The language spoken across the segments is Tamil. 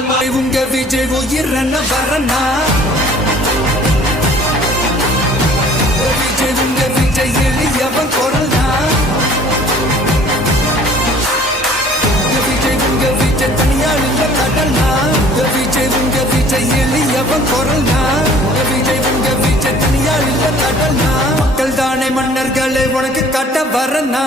உங்க விஜய் உயிரன வரனா விஜய் உங்க விஜய் எளியவன் குரல்னா விஜய் உங்க விஜய் தனியாள் இல்ல கடல்னா விஜய் உங்க விஜய் எளியவன் குரல்னா விஜய் உங்க விஜய் தனியாள் இல்ல கடல்னா மக்கள் தானே மன்னர்களை உனக்கு காட்ட வரனா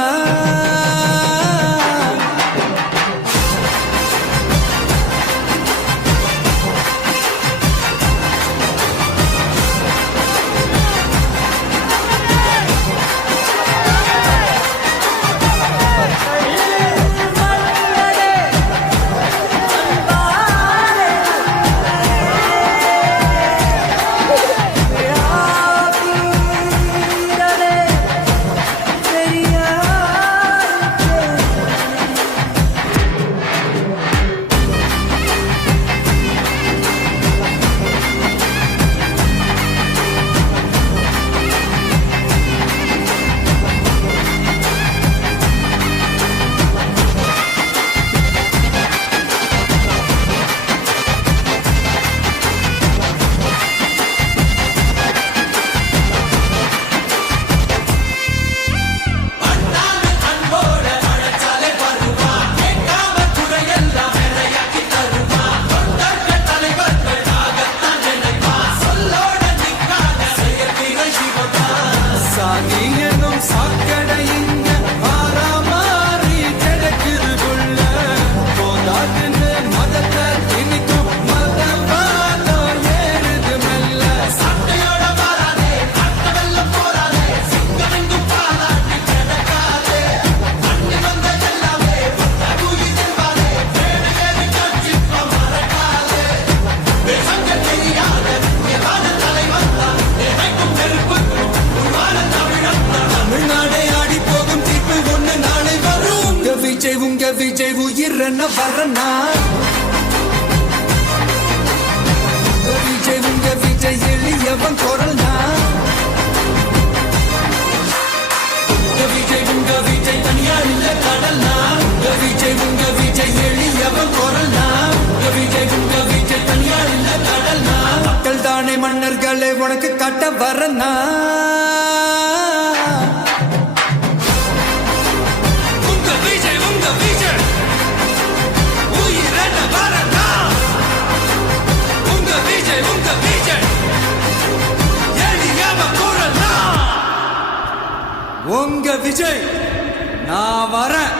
விஜய் உயிரன வரனா விஜய் உங்க விஜய் எளியவன் குரல்னா விஜய் உங்க விஜய் தனியாள் இல்ல கடல்னா விஜய் உங்க விஜய் எளியவன் குரல்னா விஜய் உங்க விஜய் தனியாள் இல்ல கடல்னா மக்கள் தானே மன்னர்களை உனக்கு காட்ட வரனா உங்க விஜய் நான் வரேன்.